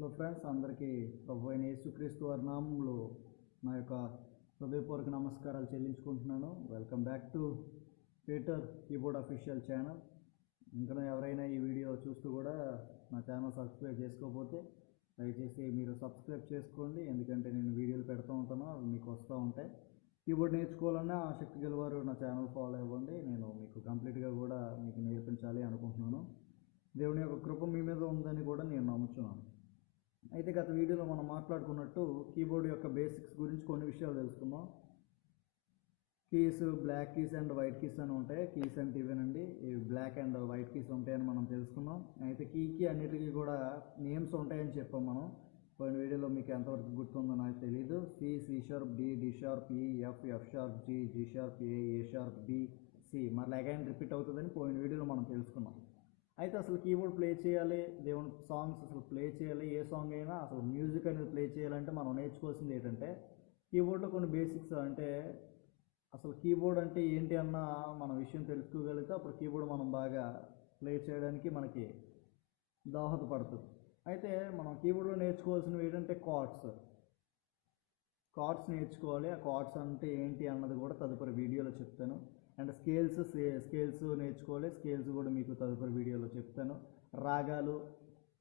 Hello friends, అందరికీ ప్రభు అయిన యేసుక్రీస్తు వారి నామములో నా యొక్క హృదయపూర్వక నమస్కారాలు చెల్లించుకుంటున్నాను. Welcome back to Peter keyboard official channel. ఇంకా ఎవరైనా ఈ వీడియో చూస్తూ కూడా నా ఛానల్ సబ్స్క్రైబ్ చేసుకోకపోతే దయచేసి మీరు సబ్స్క్రైబ్ చేసుకోండి. ఎందుకంటే నేను వీడియోలు పెడుతూ ఉంటాను, అవి మీకు వస్తూ ఉంటాయి. కీబోర్డ్ నేర్చుకోవాలన్నా ఆసక్తి గలవారు నా ఛానల్ ఫాలో అవ్వండి. నేను మీకు కంప్లీట్గా కూడా మీకు నేర్పించాలి అనుకుంటున్నాను. దేవుని యొక్క కృప మీ మీద ఉందని కూడా నేను నమ్ముతున్నాను. అయితే గత వీడియోలో మనం మాట్లాడుకున్నట్టు కీబోర్డ్ యొక్క బేసిక్స్ గురించి కొన్ని విషయాలు తెలుసుకున్నాం. Keys, black keys and white keys అని ఉంటాయి. కీస్ అంటే ఇవేనండి, ఇవి బ్లాక్ అండ్ వైట్ కీస్ ఉంటాయని మనం తెలుసుకున్నాం. అయితే కీకి అన్నిటికీ కూడా నేమ్స్ ఉంటాయని చెప్పాం మనం పోయిన వీడియోలో. మీకు ఎంతవరకు గుర్తుందో నాకు తెలియదు. C, C sharp, D, D sharp, E, F, F sharp, G, G sharp, A, A sharp, B, C మళ్ళీ అగైన్ రిపీట్ అవుతుందని పోయిన వీడియోలో మనం తెలుసుకున్నాం. అయితే అసలు కీబోర్డ్ ప్లే చేయాలి, దేవుని సాంగ్స్ అసలు ప్లే చేయాలి, ఏ సాంగ్ అయినా అసలు మ్యూజిక్ అనేది ప్లే చేయాలంటే మనం నేర్చుకోవాల్సింది ఏంటంటే కీబోర్డ్లో కొన్ని బేసిక్స్. అంటే అసలు కీబోర్డ్ అంటే ఏంటి అన్న మన విషయం తెలుసుకోగలిగితే అప్పుడు కీబోర్డ్ మనం బాగా ప్లే చేయడానికి మనకి దోహదపడుతుంది. అయితే మనం కీబోర్డ్లో నేర్చుకోవాల్సినవి ఏంటంటే కార్డ్స్ నేర్చుకోవాలి. ఆ కార్డ్స్ అంటే ఏంటి అన్నది కూడా తదుపరి వీడియోలో చెప్తాను. అండ్ స్కేల్స్ నేర్చుకోవాలి. స్కేల్స్ కూడా మీకు తదుపరి వీడియోలో చెప్తాను. రాగాలు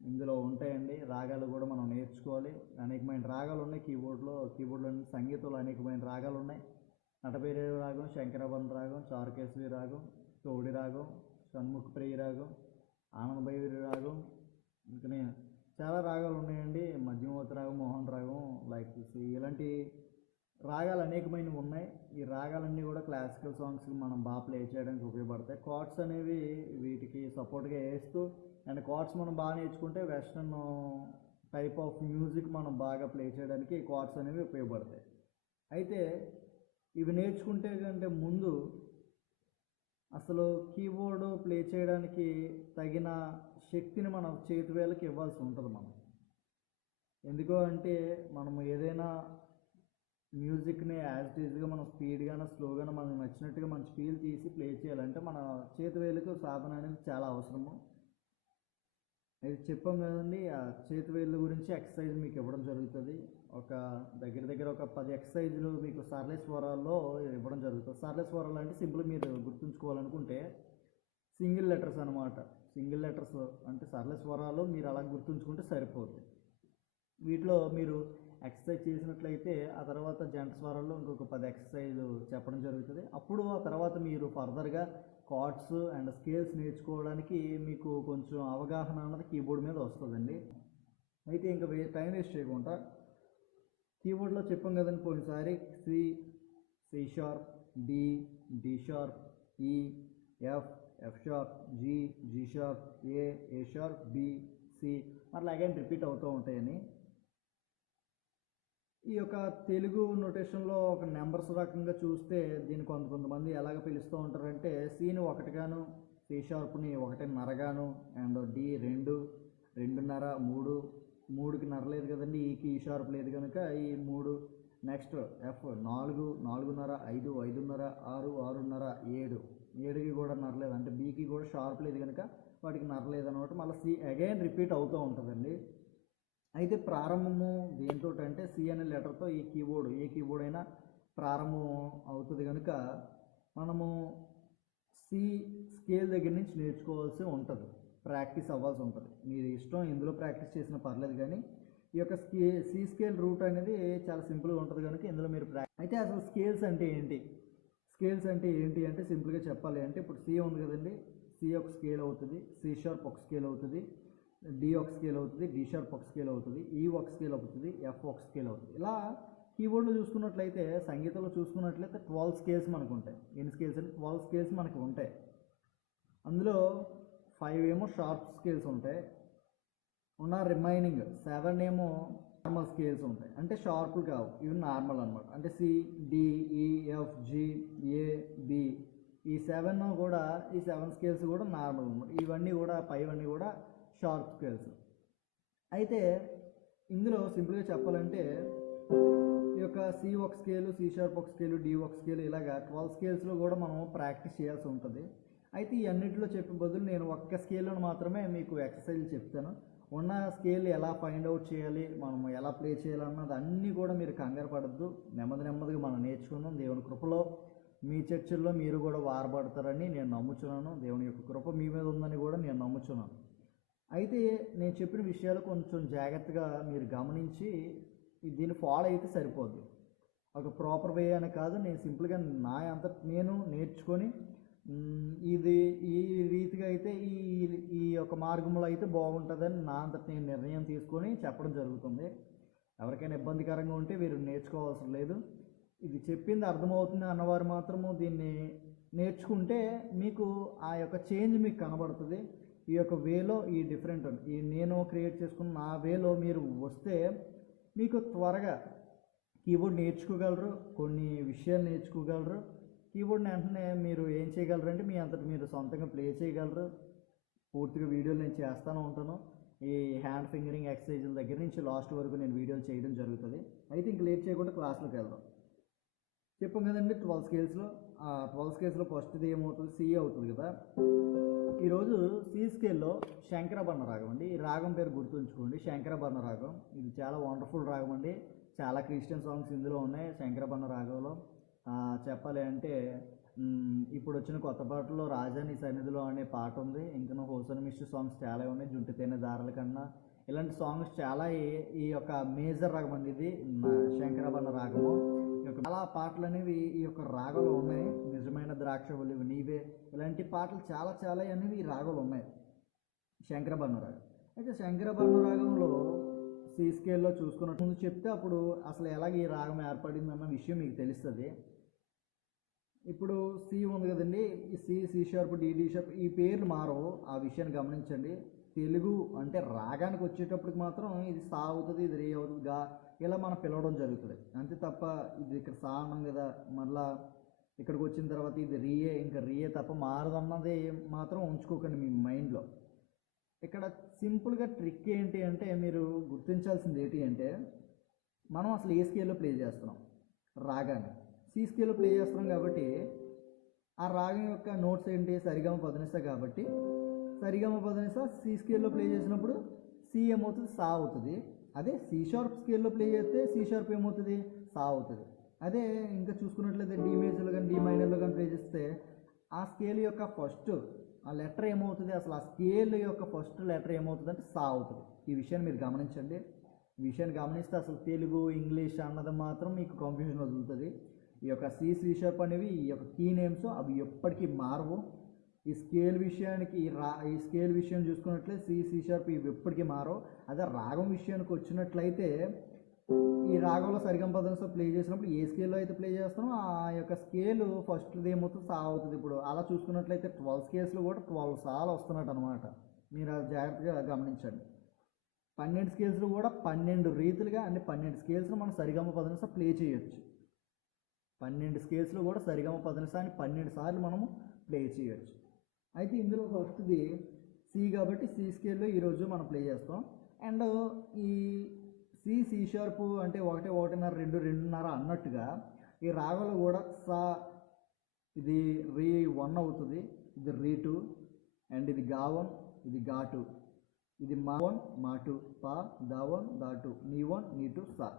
ఇందులో ఉంటాయండి, రాగాలు కూడా మనం నేర్చుకోవాలి. అనేకమైన రాగాలు ఉన్నాయి కీబోర్డ్లో సంగీతంలో అనేకమైన రాగాలు ఉన్నాయి. నటభైరవి రాగం, శంకరాభరణ రాగం, చారుకేశవి రాగం, తోడి రాగం, షణ్ముఖ ప్రియ రాగం, ఆనందభైరవి రాగం, ఇంకా చాలా రాగాలు ఉన్నాయండి. మధ్యమవతి రాగం, మోహన్ రాగం, లైక్ ఇలాంటి రాగాలు అనేకమైనవి ఉన్నాయి. ఈ రాగాలన్నీ కూడా క్లాసికల్ సాంగ్స్కి మనం బాగా ప్లే చేయడానికి ఉపయోగపడతాయి. కార్డ్స్ అనేవి వీటికి సపోర్ట్గా వేస్తూ, అండ్ కార్డ్స్ మనం బాగా నేర్చుకుంటే వెస్ట్రన్ టైప్ ఆఫ్ మ్యూజిక్ మనం బాగా ప్లే చేయడానికి కార్డ్స్ అనేవి ఉపయోగపడతాయి. అయితే ఇవి నేర్చుకుంటే కంటే ముందు అసలు కీబోర్డు ప్లే చేయడానికి తగిన శక్తిని మన చేతి వేళ్ళకి ఇవ్వాల్సి ఉంటుంది మనం. ఎందుకు అంటే మనము ఏదైనా మ్యూజిక్ని యాజ్ ఇట్ ఈజ్గా మనం స్పీడ్గానే స్లోగానే మనకు నచ్చినట్టుగా మంచి ఫీల్ తీసి ప్లే చేయాలంటే మన చేతి వేళ్ళకు సాధన అనేది చాలా అవసరము. అది చెప్పాం కదండి. ఆ చేతి వేళ్ళ గురించి ఎక్సర్సైజ్ మీకు ఇవ్వడం జరుగుతుంది. ఒక దగ్గర ఒక 10 ఎక్సర్సైజులు మీకు సరళ స్వరాల్లో ఇవ్వడం జరుగుతుంది. సరళ స్వరాలు అంటే సింపుల్ మీరు గుర్తుంచుకోవాలనుకుంటే సింగిల్ లెటర్స్ అనమాట. సింగిల్ లెటర్స్ అంటే సరళ స్వరాలు మీరు అలా గుర్తుంచుకుంటే సరిపోతుంది. వీటిలో మీరు ఎక్సర్సైజ్ చేసినట్లయితే ఆ తర్వాత జంట స్వరాల్లో ఇంకొక 10 ఎక్సర్సైజ్ చెప్పడం జరుగుతుంది. అప్పుడు ఆ తర్వాత మీరు ఫర్దర్గా కార్డ్స్ అండ్ స్కేల్స్ నేర్చుకోవడానికి మీకు కొంచెం అవగాహన అన్నది కీబోర్డ్ మీద వస్తుందండి. అయితే ఇంకా టైం వేస్ట్ చేయకుండా కీబోర్డ్లో చెప్పాం కదండి పోయినసారి C sharp, D, D sharp, E, F, F sharp, G, G sharp, A sharp, B, C అట్లా అగైన్ రిపీట్ అవుతూ ఉంటాయని. ఈ యొక్క తెలుగు నోటేషన్లో ఒక నెంబర్స్ రకంగా చూస్తే దీన్ని కొంతమంది ఎలాగ పిలుస్తూ ఉంటారంటే సిని 1గాను, సి షార్ప్ని 1.5గాను, అండ్ డి 2, 2.5, 3కి నరలేదు కదండి, ఈకి ఈ షార్ప్ లేదు కనుక ఈ 3, నెక్స్ట్ ఎఫ్ 4, 4.5, 5, 5.5, 6, 6.5, 7కి కూడా నరలేదు, అంటే బీకి కూడా షార్ప్ లేదు కనుక వాటికి నరలేదు అనమాట. మళ్ళీ సి అగైన్ రిపీట్ అవుతూ ఉంటుందండి. అయితే ప్రారంభము దేంతో అంటే సి అనే లెటర్తో ఏ కీబోర్డ్ అయినా ప్రారంభం అవుతుంది కనుక మనము సి స్కేల్ దగ్గర నుంచి నేర్చుకోవాల్సి ఉంటుంది, ప్రాక్టీస్ అవ్వాల్సి ఉంటుంది. మీరు ఇష్టం ఎందులో ప్రాక్టీస్ చేసినా పర్లేదు, కానీ ఈ యొక్క సి స్కేల్ రూట్ అనేది చాలా సింపుల్గా ఉంటుంది కనుక ఇందులో మీరు అయితే అసలు స్కేల్స్ అంటే ఏంటి అంటే సింపుల్గా చెప్పాలి అంటే ఇప్పుడు సి ఉంది కదండి, సి ఒక స్కేల్ అవుతుంది, సి షార్ప్ ఒక స్కేల్ అవుతుంది, డి ఒక స్కేల్ అవుతుంది, డి షార్ప్ ఒక స్కేల్ అవుతుంది, ఈ ఒక స్కేల్ అవుతుంది, ఎఫ్ ఒక స్కేల్ అవుతుంది. ఇలా కీబోర్డ్లో చూసుకున్నట్లయితే, సంగీతంలో చూసుకున్నట్లయితే 12 స్కేల్స్ మనకు ఉంటాయి. ఎన్ని స్కేల్స్ అంటే 12 స్కేల్స్ మనకు ఉంటాయి. అందులో 5 ఏమో షార్ప్ స్కేల్స్ ఉంటాయి, రిమైనింగ్ 7 ఏమో నార్మల్ స్కేల్స్ ఉంటాయి. అంటే షార్ప్లు కావు, ఇవి నార్మల్ అనమాట. అంటే సి, డి, ఈ, ఎఫ్, జి, ఏ, బి ఈ 7 కూడా, ఈ 7 స్కేల్స్ కూడా నార్మల్ అనమాట. ఇవన్నీ కూడా పైవన్నీ కూడా షార్ప్ స్కేల్స్. అయితే ఇందులో సింపుల్గా చెప్పాలంటే ఈ యొక్క సి ఒక స్కేలు, సి షార్ప్ ఒక స్కేలు, డి ఒక స్కేలు, ఇలాగా 12 స్కేల్స్లో కూడా మనం ప్రాక్టీస్ చేయాల్సి ఉంటుంది. అయితే ఈ అన్నింటిలో చెప్పే బదులు నేను ఒక్క స్కేల్లో మాత్రమే మీకు ఎక్సర్సైజ్ చెప్తాను. ఉన్న స్కేల్ ఎలా ఫైండ్ అవుట్ చేయాలి, మనం ఎలా ప్లే చేయాలన్నది అన్నీ కూడా మీరు కంగారు పడద్దు. నెమ్మదిగా మనం నేర్చుకుందాం. దేవుని కృపలో మీ చర్చిల్లో మీరు కూడా వారపడతారని నేను నమ్ముచున్నాను. దేవుని యొక్క కృప మీ మీద ఉందని కూడా నేను నమ్ముచున్నాను. అయితే నేను చెప్పిన విషయాలు కొంచెం జాగ్రత్తగా మీరు గమనించి దీన్ని ఫాలో అయితే సరిపోద్ది. ఒక ప్రాపర్ వే అని కాదు, నేను సింపుల్గా నా అంతట నేను నేర్చుకొని ఇది ఈ రీతిగా అయితే ఈ ఈ యొక్క మార్గంలో అయితే బాగుంటుందని నా అంతట నేను నిర్ణయం తీసుకొని చెప్పడం జరుగుతుంది. ఎవరికైనా ఇబ్బందికరంగా ఉంటే వీరు నేర్చుకోవాల్సిన లేదు. ఇది చెప్పింది అర్థమవుతుంది అన్నవారు మాత్రము దీన్ని నేర్చుకుంటే మీకు ఆ యొక్క చేంజ్ మీకు కనబడుతుంది. ఈ యొక్క వేలో ఈ డిఫరెంట్ ఈ నేను క్రియేట్ చేసుకున్న నా వేలో మీరు వస్తే మీకు త్వరగా కీబోర్డ్ నేర్చుకోగలరు, కొన్ని విషయాలు నేర్చుకోగలరు. కీబోర్డ్ని వెంటనే మీరు ఏం చేయగలరు అంటే మీ అంతటి మీరు సొంతంగా ప్లే చేయగలరు. పూర్తిగా వీడియోలు నేను చేస్తూనే ఉంటాను. ఈ హ్యాండ్ ఫింగరింగ్ ఎక్సర్సైజుల దగ్గర నుంచి లాస్ట్ వరకు నేను వీడియోలు చేయడం జరుగుతుంది. అయితే ఇంక లేట్ చేయకుండా క్లాస్లోకి వెళ్దాం. చెప్పాం కదండి 12 స్కేల్స్లో. ఆ 12 స్కేల్స్లో ఫస్ట్ది ఏమవుతుంది, సి అవుతుంది కదా. ఈరోజు సి స్కేల్లో శంకరాభరణ రాగం అండి. ఈ రాగం పేరు గుర్తుంచుకోండి, శంకరాభరణ రాగం. ఇది చాలా వండర్ఫుల్ రాగం అండి. చాలా క్రిస్టియన్ సాంగ్స్ ఇందులో ఉన్నాయి శంకరాభరణ రాగంలో. చెప్పాలి అంటే ఇప్పుడు వచ్చిన కొత్త పాటల్లో రాజాని సన్నిధిలో అనే పాట ఉంది. ఇంకా హోసన్ మిస్టర్ సాంగ్స్ చాలా ఉన్నాయి, జుంటి తేనె దారుల కన్నా. ఇలాంటి సాంగ్స్ చాలా ఈ యొక్క మేజర్ రాగం అండి ఇది శంకరాభరణ రాగము. చాలా పాటలు అనేవి ఈ యొక్క రాగంలో ఉన్నాయి. నిజమైన ద్రాక్షవల్లి నీవే, ఇలాంటి పాటలు చాలా అనేవి ఈ రాగంలో ఉన్నాయి శంకరాభరణ రాగం. అయితే శంకరాభరణ రాగంలో సి స్కేల్లో చూసుకున్నట్టు ముందు చెప్తే అప్పుడు అసలు ఎలాగ ఈ రాగం ఏర్పడింది అన్న విషయం మీకు తెలుస్తుంది. ఇప్పుడు సి ఉంది కదండి, ఈ సి షార్ప్, డి షార్ప్ ఈ పేర్లు మారవు. ఆ విషయాన్ని గమనించండి. తెలుగు అంటే రాగానికి వచ్చేటప్పటికి మాత్రం ఇది సా అవుతుంది, ఇది రే అవుతుంది, గా ఇలా మనం పిలవడం జరుగుతుంది. అంతే తప్ప ఇది ఇక్కడ సా అన్నాం కదా, మళ్ళా ఇక్కడికి వచ్చిన తర్వాత ఇది రియే, ఇంకా రియే తప్ప మారదన్నది మాత్రం ఉంచుకోకండి మీ మైండ్లో. ఇక్కడ సింపుల్గా ట్రిక్ ఏంటి అంటే మీరు గుర్తించాల్సింది ఏంటి అంటే మనం అసలు ఏ స్కేల్లో ప్లే చేస్తున్నాం. రాగాన్ని సి స్కేల్లో ప్లే చేస్తున్నాం కాబట్టి ఆ రాగం యొక్క నోట్స్ ఏంటి, సరిగమ పదనిస కాబట్టి సరిగమ పదనిస సి స్కేల్లో ప్లే చేసినప్పుడు సి ఏమవుతుంది, సా అవుతుంది. అదే సి షార్ప్ స్కేల్లో ప్లే చేస్తే సి షార్ప్ ఏమవుతుంది, సా అవుతుంది. అదే ఇంకా చూసుకున్నట్లయితే డి మేజర్లో కానీ డి మైనర్లో కానీ ప్లే చేస్తే ఆ స్కేల్ యొక్క ఫస్ట్ ఆ లెటర్ ఏమవుతుంది, అసలు ఆ స్కేల్ యొక్క ఫస్ట్ లెటర్ ఏమవుతుంది అంటే సా అవుతుంది. ఈ విషయాన్ని మీరు గమనించండి. ఈ విషయాన్ని గమనిస్తే అసలు తెలుగు ఇంగ్లీష్ అన్నది మాత్రం మీకు కన్ఫ్యూజన్ వదులుతుంది. ఈ యొక్క సి షార్ప్ అనేవి ఈ యొక్క కీ నేమ్స్ అవి ఎప్పటికీ మారవు. ఈ స్కేల్ విషయానికి ఈ స్కేల్ విషయం చూసుకున్నట్లయితే సి షార్ప్ ఇవి ఎప్పటికీ మారవు. అదే రాగం విషయానికి వచ్చినట్లయితే ఈ రాగంలో సరిగమ పదంతో ప్లే చేసినప్పుడు ఏ స్కేల్లో అయితే ప్లే చేస్తామో ఆ యొక్క స్కేల్ ఫస్ట్ది ఏమవుతుంది, సా అవుతుంది. ఇప్పుడు అలా చూసుకున్నట్లయితే 12 స్కేల్స్లో కూడా 12 సార్లు వస్తున్నట్టు అనమాట. మీరు అది జాగ్రత్తగా గమనించండి. 12 స్కేల్స్లో కూడా 12 రీతులుగా అంటే 12 స్కేల్స్లో మనం సరిగమ పదనిస ప్లే చేయొచ్చు. 12 స్కేల్స్లో కూడా సరిగమ పదనిస అని 12 సార్లు మనము ప్లే చేయొచ్చు. అయితే ఇందులో ఫస్ట్ది సి కాబట్టి సి స్కేల్లో ఈరోజు మనం ప్లే చేస్తాం. అండ్ ఈ సి షార్ప్ అంటే 1, 1.5, 2, 2.5 అన్నట్టుగా ఈ రాగంలో కూడా సా ఇది రీ 1 అవుతుంది, ఇది రీ 2, అండ్ ఇది గా 1, ఇది గా 2, ఇది మా 1, మా 2, పా దా 1, దా 2, నీ 1, నీ 2, సా.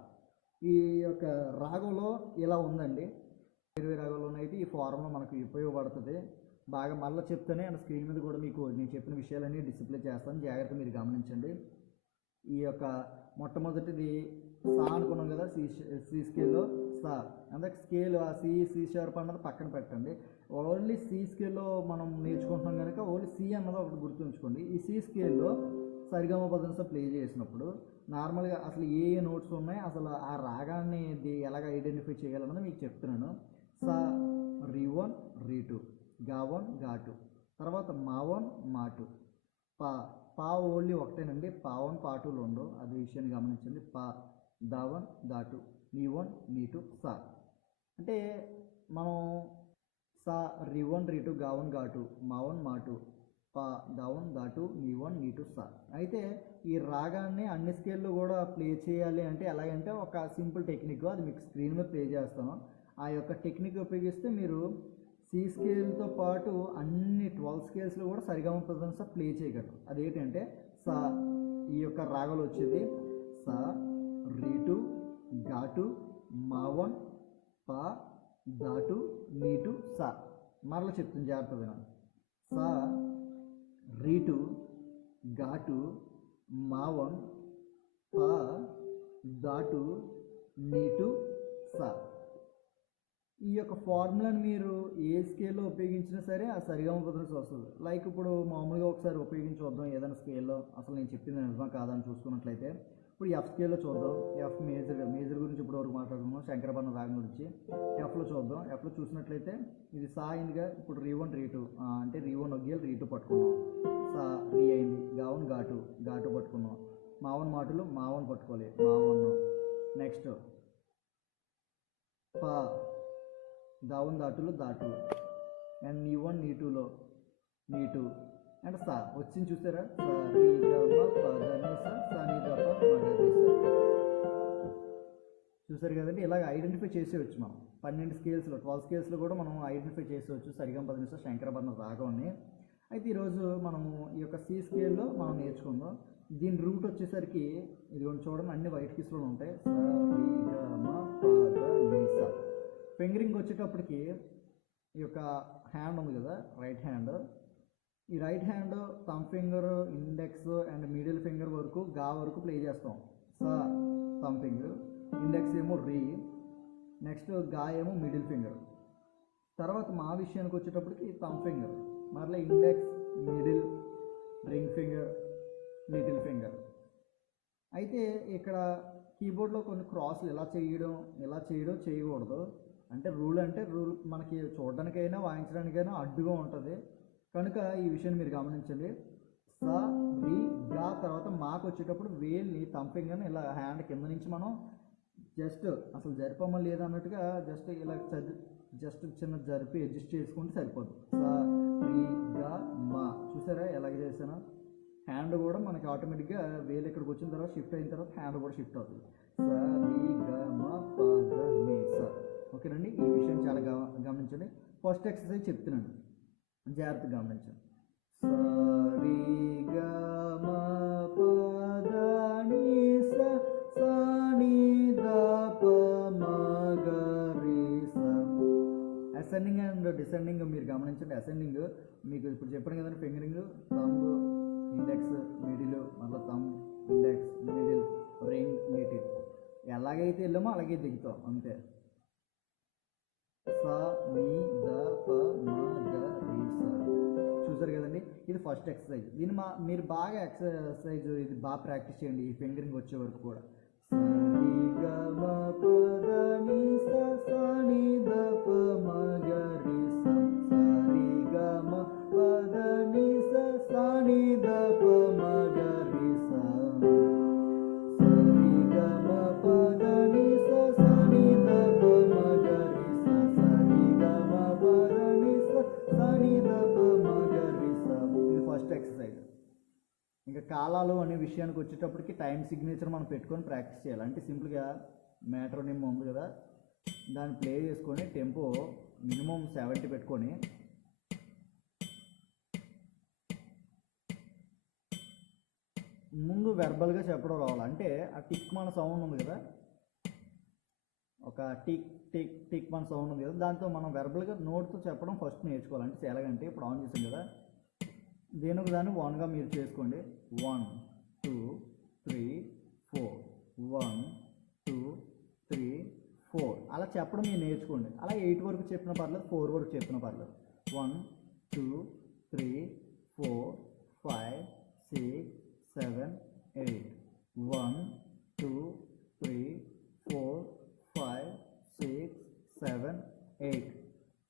ఈ యొక్క రాగంలో ఇలా ఉందండి. వేరే రాగంలోనే అయితే ఈ ఫారంలో మనకు ఉపయోగపడుతుంది. బాగా మళ్ళీ చెప్తేనే అండ్ స్క్రీన్ మీద కూడా మీకు నేను చెప్పిన విషయాలన్నీ డిస్ప్లే చేస్తాను, జాగ్రత్త మీరు గమనించండి. ఈ యొక్క మొట్టమొదటిది సా అనుకున్నాం కదా, సి స్కేల్లో సా. అందుకే స్కేల్ ఆ సి షార్ప్ అన్నది పక్కన పెట్టండి. ఓన్లీ సి స్కేల్లో మనం నేర్చుకుంటున్నాం కనుక ఓన్లీ సి అన్నది ఒకటి గుర్తుంచుకోండి. ఈ సి స్కేల్లో సరిగమ పదనిస ప్లే చేసినప్పుడు నార్మల్గా అసలు ఏ నోట్స్ ఉన్నాయి, అసలు ఆ రాగాన్ని ఎలాగ ఐడెంటిఫై చేయాలన్నది మీకు చెప్తున్నాను. సా రీ 1, రీ 2, గా 1, గా 2, తర్వాత మా 1, మా 2, పా ఓన్లీ ఒకటేనండి. పా 1, పా 2 ఉండవు, అది విషయాన్ని గమనించండి. పా దా 1, దా 2, నీ 1, నీ 2, సా. అంటే మనం సా రీ 1, రీ 2, గా 1, గా 2, మా 1, మా 2, పా దా 1, దా 2, నీ 1, నీ 2, సా. అయితే ఈ రాగాన్ని అన్ని స్కేల్లో కూడా ప్లే చేయాలి అంటే ఎలాగంటే ఒక సింపుల్ టెక్నిక్, అది మీకు స్క్రీన్ మీద ప్లే చేస్తాను. ఆ యొక్క టెక్నిక్ ఉపయోగిస్తే మీరు సి స్కేల్తో పాటు అన్ని 12 స్కేల్స్లో కూడా సరిగమ పదనిస ప్లే చేయగలరు. అదేంటంటే సా ఈ యొక్క రాగాలు వచ్చేది స, రీటు, ఘాటు, మావన్, ప, ధాటు, నీటు, స. మరలా చెప్తుంది జాగ్రత్త వినండి. స, రీటు, ఘాటు, మావన్, ప, ధాటు, నీటు, స. ఈ యొక్క ఫార్ములాని మీరు ఏ స్కేల్లో ఉపయోగించినా సరే ఆ సరిగమపదనిస వస్తుంది. లైక్ ఇప్పుడు మామూలుగా ఒకసారి ఉపయోగించి చూద్దాం ఏదైనా స్కేల్లో, అసలు నేను చెప్పింది నిజమా కాదని చూసుకున్నట్లయితే. ఇప్పుడు ఎఫ్ స్కేల్లో చూద్దాం. ఎఫ్ మేజర్ గురించి ఇప్పుడు వరకు మాట్లాడుకున్నాం, శంకరభరణ రాగం గురించి. ఎఫ్లో చూద్దాం. ఎఫ్లో చూసినట్లయితే ఇది సా అయిందిగా. ఇప్పుడు రీ1 రీ2 అంటే రీ1 ఒగ్గేలు రీ2 పట్టుకున్నాం. సా రీ అయింది. గావన్ ఘాటు పట్టుకున్నాం. మావన్ మాటలు మావన్ పట్టుకోవాలి, మావన్. నెక్స్ట్ ప, దావన్ ధాటు అండ్ నీ1 నీ2లో నీటు అండ్ సా వచ్చింది చూసారా. స రీ గ మ ప ద ని స స ని ద ప మ గ రి స. చూసారు కదండి. ఇలాగ ఐడెంటిఫై చేసేవచ్చు మనం 12 స్కేల్స్లో 12 స్కేల్స్లో కూడా మనం ఐడెంటిఫై చేసేవచ్చు సరిగమపదనిస శంకరభరణ రాగాన్ని. అయితే ఈరోజు మనము ఈ యొక్క సి స్కేల్లో మనం నేర్చుకుందాం. దీని రూట్ వచ్చేసరికి ఇదిగోండి చూడండి, అన్ని వైట్ కీస్లో ఉంటాయి. స రీ గ మ ప ద ని స. ఫింగరింగ్ వచ్చేటప్పటికి ఈ యొక్క హ్యాండ్ ఉంది కదా, రైట్ హ్యాండ్. ఈ right hand thumb finger, index and middle finger వరకు గా వరకు ప్లే చేస్తాం. స థంబ్ ఫింగర్, ఇండెక్స్ ఏమో రీ, నెక్స్ట్ గా ఏమో మిడిల్ ఫింగర్. తర్వాత మా విషయానికి వచ్చేటప్పటికి థంబ్ ఫింగర్, మరలా index, middle, ring finger, little finger. అయితే ఇక్కడ కీబోర్డ్లో కొన్ని క్రాస్లు ఇలా చేయడం చేయకూడదు. అంటే రూల్ మనకి చూడడానికైనా వాయించడానికైనా అడ్డుగా ఉంటుంది. కనుక ఈ విషయాన్ని మీరు గమనించండి. స రీ గా తర్వాత మాకు వచ్చేటప్పుడు వేల్ని థంబ్ ఫింగర్ని ఇలా హ్యాండ్ కింద నుంచి మనం జస్ట్ అసలు జరిపమా లేదా అన్నట్టుగా జస్ట్ ఇలా చిన్న జరిపి అడ్జస్ట్ చేసుకుంటే సరిపోదు. స రీ గా మా చూసారా ఎలాగ చేశాను. హ్యాండ్ కూడా మనకి ఆటోమేటిక్గా వేలు ఇక్కడికి వచ్చిన తర్వాత షిఫ్ట్ అయిన తర్వాత హ్యాండ్ కూడా షిఫ్ట్ అవుతుంది. స రీ గ మ ప ద ని స. ఓకేనండి. ఈ విషయం చాలా గమనించండి. ఫస్ట్ ఎక్సర్సైజ్ చెప్తున్నాను, జాగ్రత్తగా గమనించండి. స రీ గ మ ప ద ని స స ని ద ప మ గ రి స. అసెండింగ్ అండ్ డిసెండింగ్ మీరు గమనించండి. అసెండింగ్ మీకు ఇప్పుడు చెప్పాను కదండి, ఫింగరింగ్ థంబ్, ఇండెక్స్, మిడిల్, మళ్ళీ thumb, index, middle, ring, little. ఎలాగైతే వెళ్ళామో అలాగే దిగుతాం అంతే. స ని ద ప మ గ రి స. చూసారు కదండి. ఇది ఫస్ట్ ఎక్సర్సైజ్. దీన్ని మీరు బాగా ఎక్సర్సైజ్ ఇది బాగా ప్రాక్టీస్ చేయండి ఈ ఫింగరింగ్ వచ్చే వరకు కూడా. స రి గ మ ప ద ని స స ని ద ప మ గ రి స. స రి గ మ ప ద ని స స ని ద ప మ గ రి స. స రి గ మ ప ద ని స స ని ద ప మ గ రి స. స రి గ మ ప ద ని స స ని ద ప మ గ రి స. ఇది ఫస్ట్ ఎక్సర్సైజ్. ఇంకా కాలాలు అనే విషయానికి వచ్చేటప్పటికి టైం సిగ్నేచర్ మనం పెట్టుకొని ప్రాక్టీస్ చేయాలి. అంటే సింపుల్గా మెట్రోనోమ్ ఉంది కదా, దాన్ని ప్లే చేసుకొని టెంపో మినిమం 70 పెట్టుకొని ముందు వెర్బల్గా చెప్పడం రావాలి. అంటే ఆ టిక్ మన సౌండ్ ఉంది కదా, ఒక టిక్ టిక్ టిక్ మన సౌండ్ ఉంది కదా, దాంతో మనం వెర్బల్గా నోట్తో చెప్పడం ఫస్ట్ నేర్చుకోవాలి. అంటే ఎలాగంటే ఇప్పుడు ఆన్ చేసాం కదా, దేని దాన్ని 1గా మీరు చేసుకోండి. 1 2 3 4 1 2 3 4 అలా చెప్పడం మీరు నేర్చుకోండి. అలా 8 వరకు చెప్పిన పర్లేదు, 4 వరకు చెప్పిన పర్లేదు. 1 2 3 4 5 6 7 8 1 2 3 4 5 6 7 8.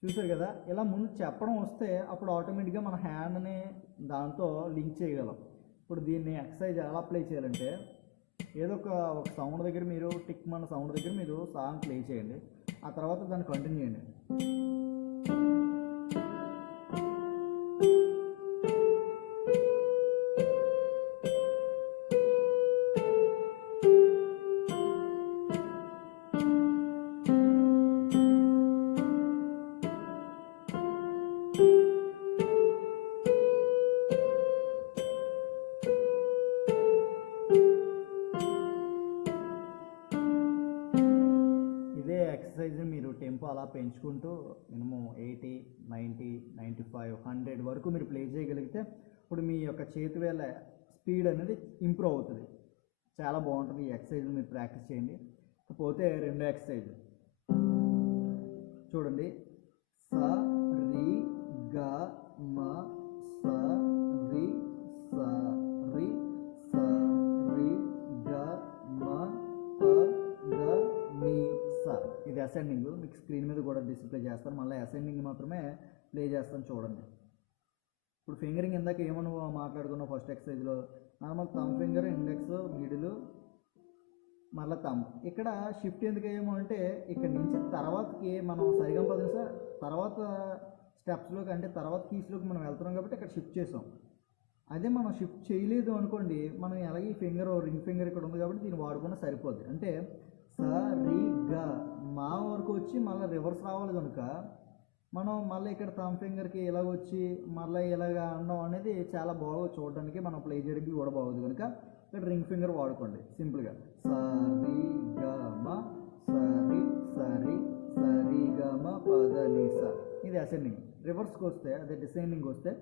చూసారు కదా. ఇలా ముందు చెప్పడం వస్తే అప్పుడు ఆటోమేటిక్గా మన హ్యాండ్ని దాంతో లింక్ చేయగలం. ఇప్పుడు దీన్ని ఎక్సర్సైజ్ ఎలా ప్లే చేయాలంటే ఏదో ఒక సౌండ్ దగ్గర మీరు టిక్ మన సౌండ్ దగ్గర మీరు సాంగ్ ప్లే చేయండి. ఆ తర్వాత దాన్ని కంటిన్యూ చేయండి. నేర్చుకుంటూ మినిమం 80, 90, 95, 100 వరకు మీరు ప్లే చేయగలిగితే ఇప్పుడు మీ యొక్క చేతి వేళ్ళ స్పీడ్ అనేది ఇంప్రూవ్ అవుతుంది. చాలా బాగుంటుంది. ఈ ఎక్సర్సైజ్ మీరు ప్రాక్టీస్ చేయండి. పోతే రెండో ఎక్సర్సైజ్ చూడండి. స రి గ మ స రి స రి స రి గ మ ప గ ని స. ఇది అసెండింగ్. మీకు స్క్రీన్ మీద కూడా డిస్ప్లే చేస్తాను. మళ్ళీ అసెండింగ్ మాత్రమే ప్లే చేస్తాను చూడండి. ఇప్పుడు ఫింగరింగ్ ఇందాక ఏమన్నా మాట్లాడుకున్నాం ఫస్ట్ ఎక్సర్సైజ్లో normal thumb finger, index, middle, మళ్ళీ థంబ్. ఇక్కడ షిఫ్ట్ ఎందుకు అయ్యాము అంటే ఇక్కడ నుంచి తర్వాతకి మనం సరిగా పదిసా తర్వాత స్టెప్స్లోకి అంటే తర్వాత కీస్లోకి మనం వెళ్తున్నాం కాబట్టి ఇక్కడ షిఫ్ట్ చేసాం. అదే మనం షిఫ్ట్ చేయలేదు అనుకోండి, మనం ఎలాగే ఈ ఫింగర్ రింగ్ ఫింగర్ ఇక్కడ ఉంది కాబట్టి దీన్ని వాడుకున్నా సరిపోద్ది. అంటే స రి గ మా వరకు వచ్చి మళ్ళీ రివర్స్ రావాలి కనుక మనం మళ్ళీ ఇక్కడ థంబ్ ఫింగర్కి ఇలాగ వచ్చి మళ్ళీ ఇలాగ అనడం అనేది చాలా బాగా చూడడానికి, మనం ప్లే చేయడానికి కూడా బాగుంది కనుక ఇక్కడ రింగ్ ఫింగర్ వాడుకోండి సింపుల్గా. స రి గ మ స రి స రి స రి గ మ ప ద ని స. ఇది అసెండింగ్. రివర్స్కి వస్తే అదే డిసెండింగ్ వస్తే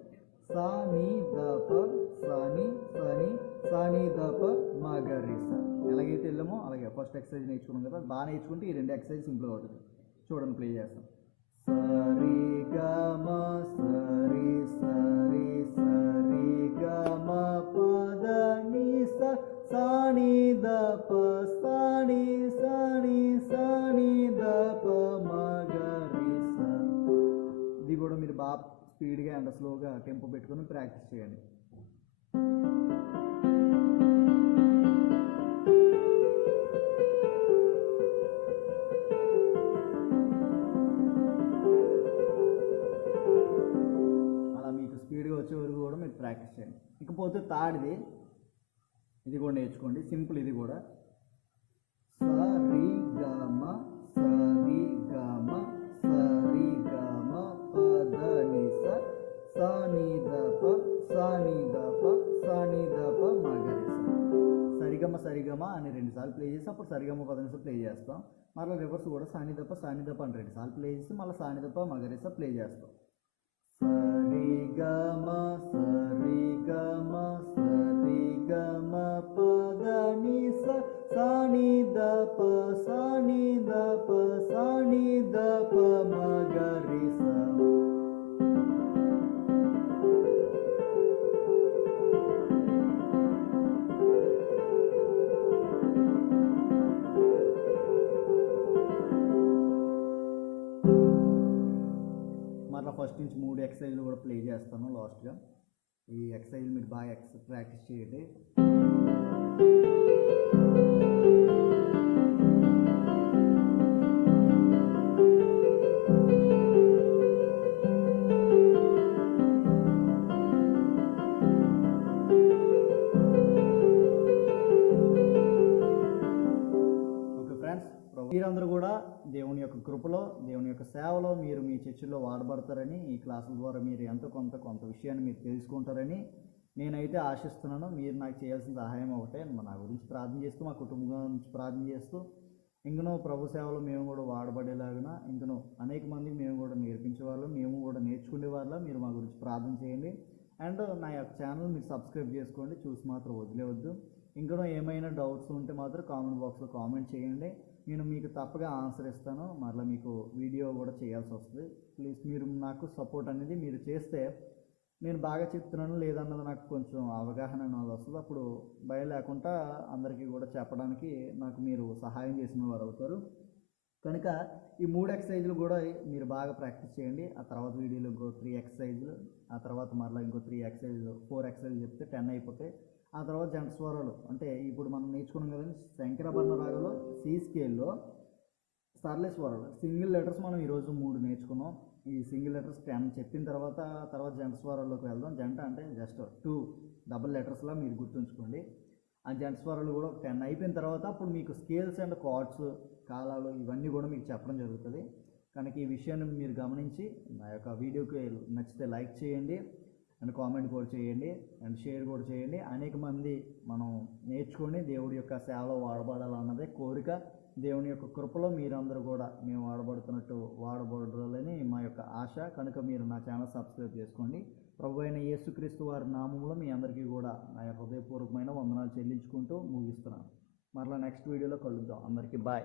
స ని ద ప స ని స ని స ని ద ప మ గ రి స. ఎలాగైతే వెళ్ళామో అలాగే ఫస్ట్ ఎక్సర్సైజ్ నేర్చుకున్నాం కదా, బాగా నేర్చుకుంటే ఈ రెండు ఎక్సర్సైజ్ సింపుల్ అవుతుంది. చూడండి ప్లే చేస్తాం. స రి గ మ స రి స రి స రి గ మ ప ద ని స స ని ద ప స ని స ని స ని ద ప మ గ రి స. ఇది కూడా మీరు బాగా స్పీడ్గా అండ్ స్లోగా టెంపో పెట్టుకొని ప్రాక్టీస్ చేయండి. వచ్చే వరకు కూడా మీరు ప్రాక్టీస్ చేయండి. ఇకపోతే థర్డ్ది ఇది కూడా నేర్చుకోండి. సింపుల్. ఇది కూడా స రి గ మ స రి గ మ స రి గ మ ప ద ని స స ని ద ప స ని ద ప స ని ద ప మ గ రి స. సరిగమ సరిగమ అని 2 సార్లు ప్లే చేసి అప్పుడు సరిగమ 10 నిమిషాలు ప్లే చేస్తాం. మళ్ళీ రివర్స్ కూడా సాని దప్ప అని 2 సార్లు ప్లే చేసి మళ్ళీ సాని దప్ప మ గ రి స ప్లే చేస్తాం. స రి గ మ స రి గ మ స రి గ మ ప ద ని స స ని ద ప స ని ద ప స ని ద ప మ గ రి స. మళ్ళీ ఫస్ట్ నుంచి 3 ఎక్సర్సైజ్లు కూడా ప్లే చేస్తాను లాస్ట్గా. ఈ ఎక్సర్సైజ్ మీరు బాగా ప్రాక్టీస్ చేయండి. మీరందరూ కూడా దేవుని యొక్క కృపలో, దేవుని యొక్క సేవలో మీరు మీ చర్చిలో వాడబడతారని, ఈ క్లాసుల ద్వారా మీరు ఎంతో కొంత విషయాన్ని మీరు తెలుసుకుంటారని నేనైతే ఆశిస్తున్నాను. మీరు నాకు చేయాల్సిన సహాయం ఒకటే, నా గురించి ప్రార్థన చేస్తూ, మా కుటుంబం గురించి ప్రార్థన చేస్తూ, ఇంకనూ ప్రభు సేవలో మేము కూడా వాడబడేలాగా, ఇంకనూ అనేక మందికి మేము కూడా నేర్పించేవాళ్ళం, మేము కూడా నేర్చుకునే వాళ్ళ మీరు మా గురించి ప్రార్థన చేయండి. అండ్ నా యొక్క ఛానల్ మీరు సబ్స్క్రైబ్ చేసుకోండి, చూసి మాత్రం వదిలేవద్దు. ఇంకనూ ఏమైనా డౌట్స్ ఉంటే మాత్రం కామెంట్ బాక్స్లో కామెంట్ చేయండి. నేను మీకు తప్పగా ఆన్సర్ ఇస్తాను. మరలా మీకు వీడియో కూడా చేయాల్సి వస్తుంది. ప్లీజ్ మీరు నాకు సపోర్ట్ అనేది మీరు చేస్తే నేను బాగా చెప్తున్నాను లేదన్నది నాకు కొంచెం అవగాహన అనేది వస్తుంది. అప్పుడు భయం లేకుండా అందరికీ కూడా చెప్పడానికి నాకు మీరు సహాయం చేసిన వారు అవుతారు. కనుక ఈ 3 ఎక్సర్సైజ్లు కూడా మీరు బాగా ప్రాక్టీస్ చేయండి. ఆ తర్వాత వీడియోలో ఇంకో 3 ఎక్సర్సైజ్లు, ఆ తర్వాత మరలా ఇంకో 3 ఎక్సర్సైజ్లు, 4 ఎక్సర్సైజ్లు చెప్తే 10 అయిపోతాయి. ఆ తర్వాత జంట స్వరాలు అంటే ఇప్పుడు మనం నేర్చుకున్నాం కదండి, శంకరభరణ రాగంలో సి స్కేల్లో సరళ స్వరాలు సింగిల్ లెటర్స్ మనం ఈరోజు 3 నేర్చుకున్నాం. ఈ సింగిల్ లెటర్స్ 10 చెప్పిన తర్వాత జంట స్వరాల్లోకి వెళ్దాం. జంట అంటే జస్ట్ 2 డబుల్ లెటర్స్లా మీరు గుర్తుంచుకోండి. ఆ జంట స్వరాలు కూడా 10 అయిపోయిన తర్వాత అప్పుడు మీకు స్కేల్స్ అండ్ కార్డ్స్, కాలాలు ఇవన్నీ కూడా మీకు చెప్పడం జరుగుతుంది. కనుక ఈ విషయాన్ని మీరు గమనించి నా యొక్క వీడియోకి నచ్చితే లైక్ చేయండి. అండ్ కామెంట్ కూడా చేయండి అండ్ షేర్ కూడా చేయండి. అనేక మంది మనం నేర్చుకొని దేవుడి యొక్క సేవలో వాడబడాలన్నదే కోరిక. దేవుని యొక్క కృపలో మీరందరూ కూడా మేము వాడబడుతున్నట్టు వాడబడాలని మా యొక్క ఆశ. కనుక మీరు నా ఛానల్ సబ్స్క్రైబ్ చేసుకోండి. ప్రభు అయిన యేసుక్రీస్తు వారి నామంలో మీ అందరికీ కూడా నా హృదయపూర్వకమైన వందనాలు చెల్లించుకుంటూ ముగిస్తున్నాను. మరలా నెక్స్ట్ వీడియోలో కలుద్దాం. అందరికీ బాయ్.